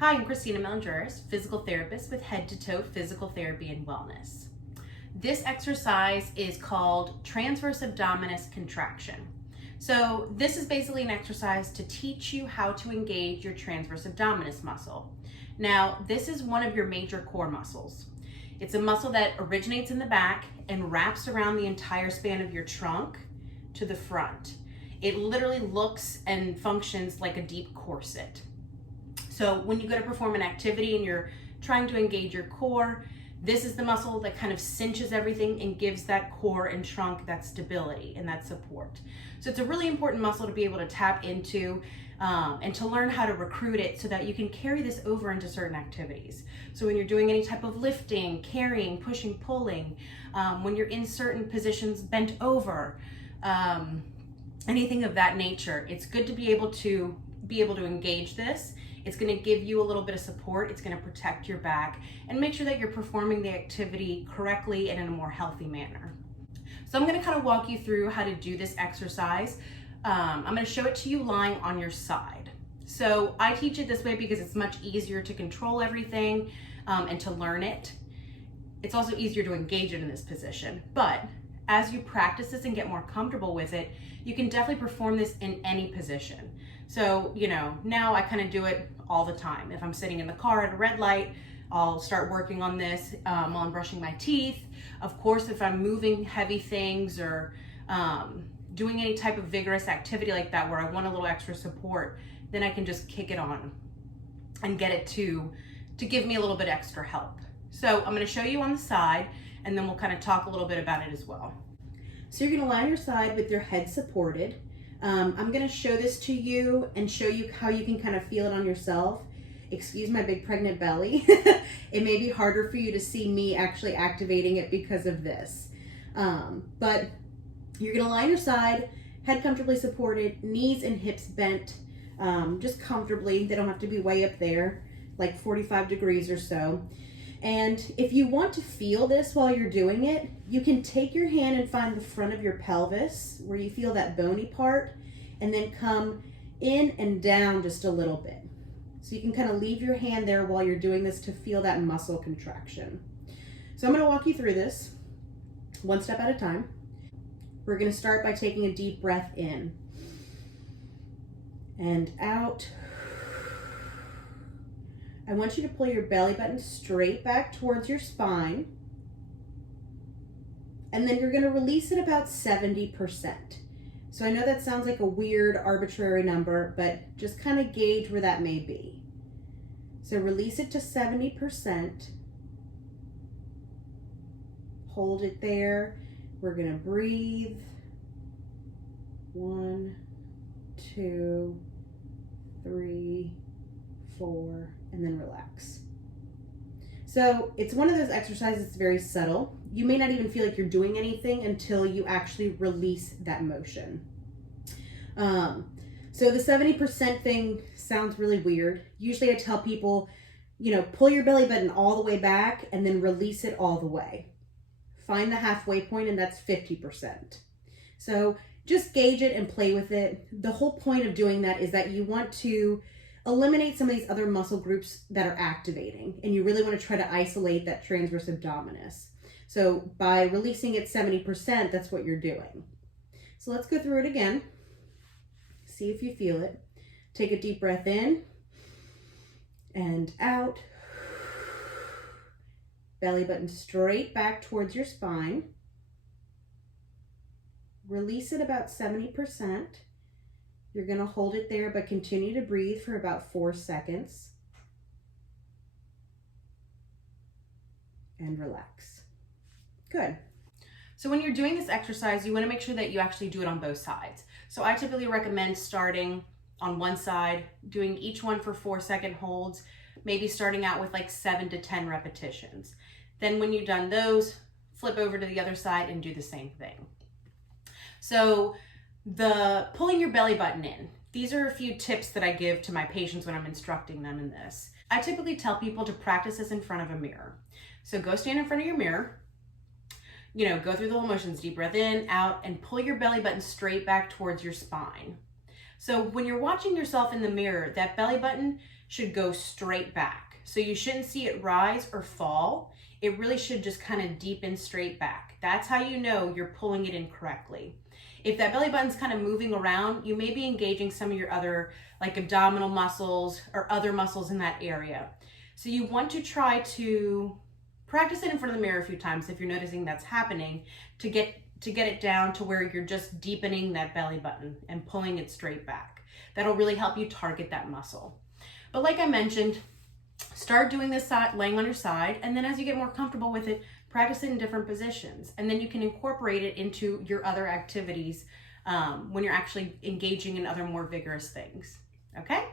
Hi, I'm Christina Melangeris, physical therapist with Head to Toe Physical Therapy and Wellness. This exercise is called Transverse Abdominis Contraction. So this is basically an exercise to teach you how to engage your transverse abdominis muscle. Now, this is one of your major core muscles. It's a muscle that originates in the back and wraps around the entire span of your trunk to the front. It literally looks and functions like a deep corset. So when you go to perform an activity and you're trying to engage your core, this is the muscle that kind of cinches everything and gives that core and trunk that stability and that support. So it's a really important muscle to be able to tap into and to learn how to recruit it so that you can carry this over into certain activities. So when you're doing any type of lifting, carrying, pushing, pulling, when you're in certain positions bent over, anything of that nature, it's good to be able to engage this. It's going to give you a little bit of support. It's going to protect your back and make sure that you're performing the activity correctly and in a more healthy manner. So I'm going to kind of walk you through how to do this exercise. I'm going to show it to you lying on your side. So I teach it this way because it's much easier to control everything and to learn it. It's also easier to engage it in this position. But as you practice this and get more comfortable with it, you can definitely perform this in any position. So, now I kind of do it all the time. If I'm sitting in the car at a red light, I'll start working on this while I'm brushing my teeth. Of course, if I'm moving heavy things or doing any type of vigorous activity like that where I want a little extra support, then I can just kick it on and get it to give me a little bit extra help. So I'm going to show you on the side, and then we'll kind of talk a little bit about it as well. So you're going to lie on your side with your head supported. I'm going to show this to you and show you how you can kind of feel it on yourself. Excuse my big pregnant belly. It may be harder for you to see me actually activating it because of this. But you're going to lie on your side, head comfortably supported, knees and hips bent, just comfortably. They don't have to be way up there, like 45 degrees or so. And if you want to feel this while you're doing it, you can take your hand and find the front of your pelvis where you feel that bony part, and then come in and down just a little bit. So you can kind of leave your hand there while you're doing this to feel that muscle contraction. So I'm going to walk you through this one step at a time. We're going to start by taking a deep breath in and out. I want you to pull your belly button straight back towards your spine. And then you're going to release it about 70%. So I know that sounds like a weird, arbitrary number, but just kind of gauge where that may be. So release it to 70%. Hold it there. We're going to breathe. 1, 2, 3, 4, and then relax. So it's one of those exercises that's very subtle. You may not even feel like you're doing anything until you actually release that motion. So the 70% thing sounds really weird. Usually I tell people, pull your belly button all the way back and then release it all the way. Find the halfway point, and that's 50%. So just gauge it and play with it. The whole point of doing that is that you want to eliminate some of these other muscle groups that are activating, and you really want to try to isolate that transverse abdominis. So by releasing it 70%, that's what you're doing. So let's go through it again. See if you feel it. Take a deep breath in and out. Belly button straight back towards your spine. Release it about 70%. You're going to hold it there, but continue to breathe for about 4 seconds. And relax. Good. So when you're doing this exercise, you want to make sure that you actually do it on both sides. So I typically recommend starting on one side, doing each one for 4-second holds, maybe starting out with like 7 to 10 repetitions. Then when you've done those, flip over to the other side and do the same thing. So the pulling your belly button in, these are a few tips that I give to my patients when I'm instructing them in this. I typically tell people to practice this in front of a mirror. So go stand in front of your mirror, go through the whole motions, deep breath in, out, and pull your belly button straight back towards your spine. So when you're watching yourself in the mirror, that belly button should go straight back. So you shouldn't see it rise or fall. It really should just kind of deepen straight back. That's how you know you're pulling it in correctly. If that belly button's kind of moving around, you may be engaging some of your other like abdominal muscles or other muscles in that area. So you want to try to practice it in front of the mirror a few times if you're noticing that's happening, to get it down to where you're just deepening that belly button and pulling it straight back. That'll really help you target that muscle. But like I mentioned, start doing this side, laying on your side, and then as you get more comfortable with it, practice it in different positions, and then you can incorporate it into your other activities when you're actually engaging in other more vigorous things. Okay?